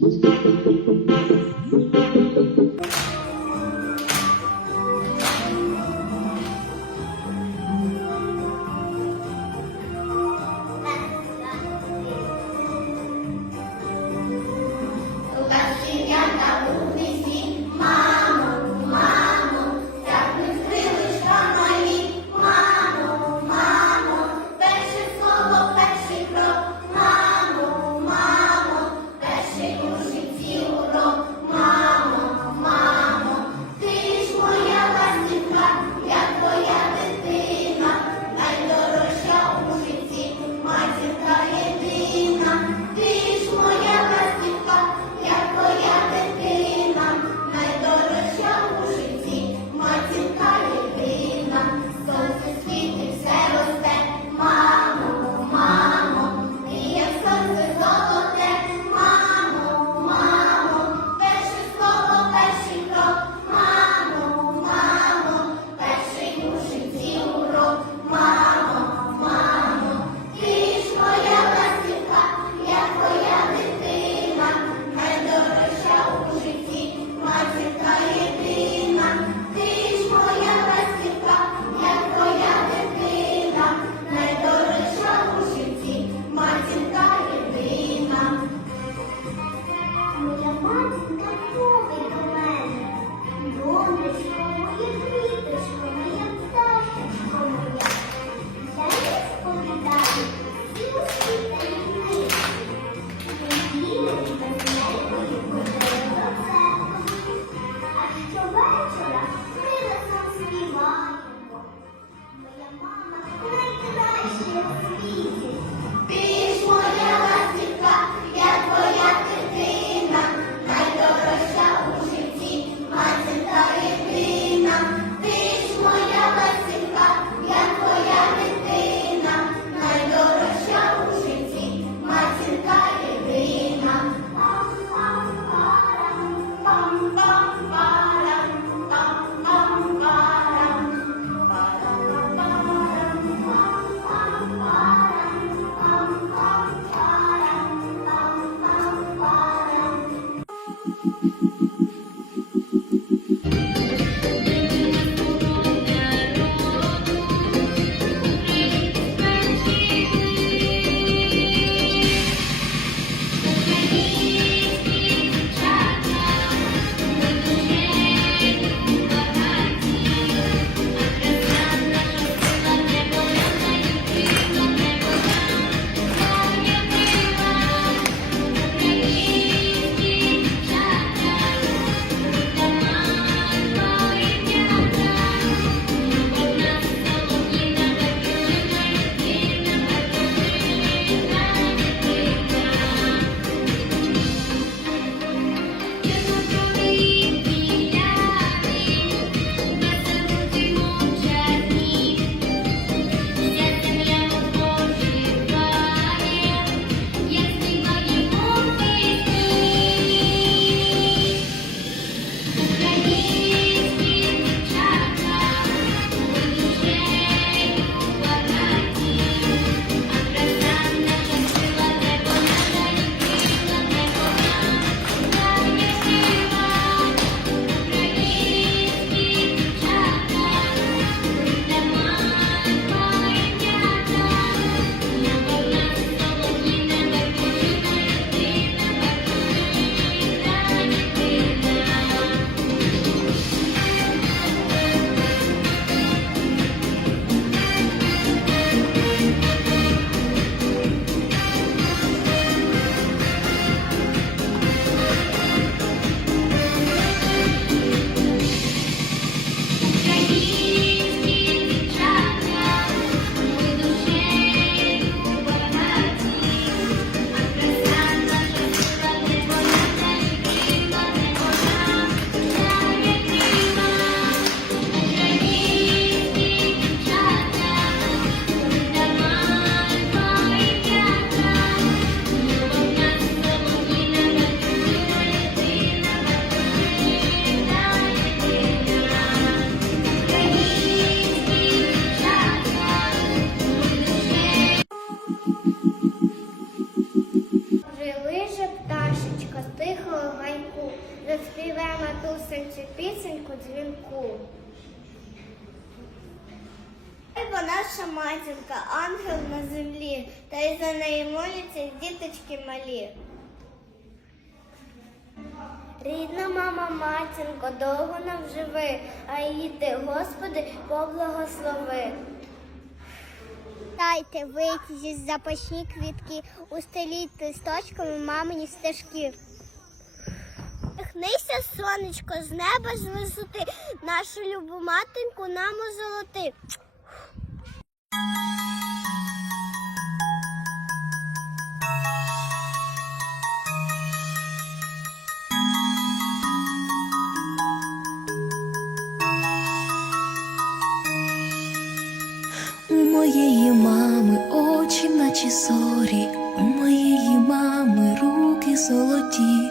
Música матусенцю пісеньку дзвінку. Ой, бо наша матінка, ангел на землі, та й за неї моляться діточки малі. Рідна мама матінко, довго нам живи, а її ти, Господи, поблагослови. Дайте витязіть запашні квітки, устеліть листочками мамині стежки. Хнися, сонечко, з неба з висоти, нашу любу матинку нам озолоти. У моєї мами очі, наче зорі, у моєї мами руки золоті,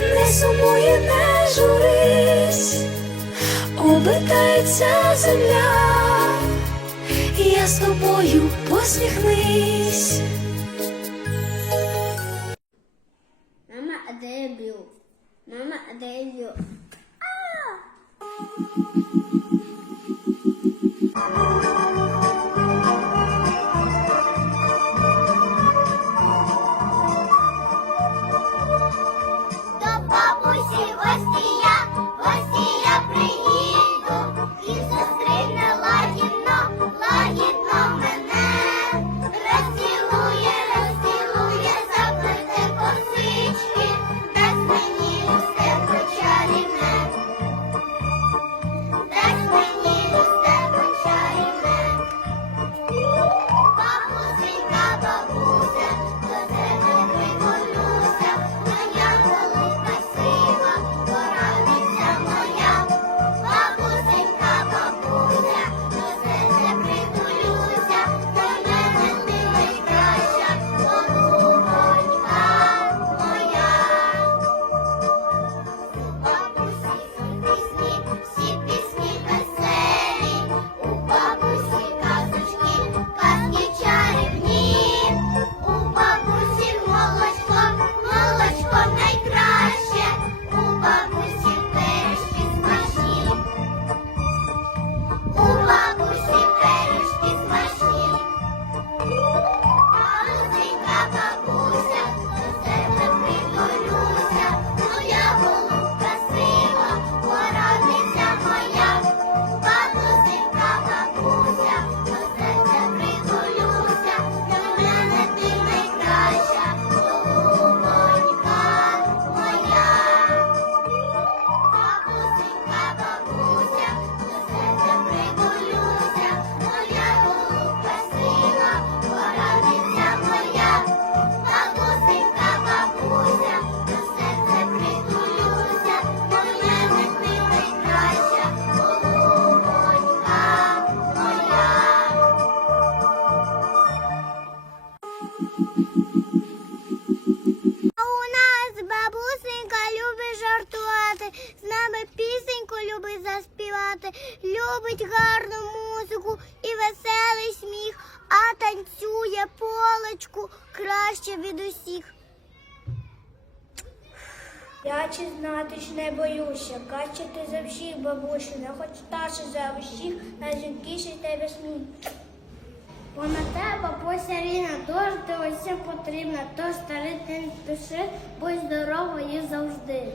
не сумує, не журись, обитається земля, я з тобою посміхнись. Мама, а де я б'ю? Мама, а де я б'ю? Любить гарну музику і веселий сміх, а танцює полечку краще від усіх. Я чи знати ж не боюся, краще ти за всіх, бабусю, не хоч старше за усіх, найзвінкіший тебе сміх. Бо на тебе, бабуся Ріна, дуже ти усім потрібна, то старий ти не спіши, будь здоровою завжди.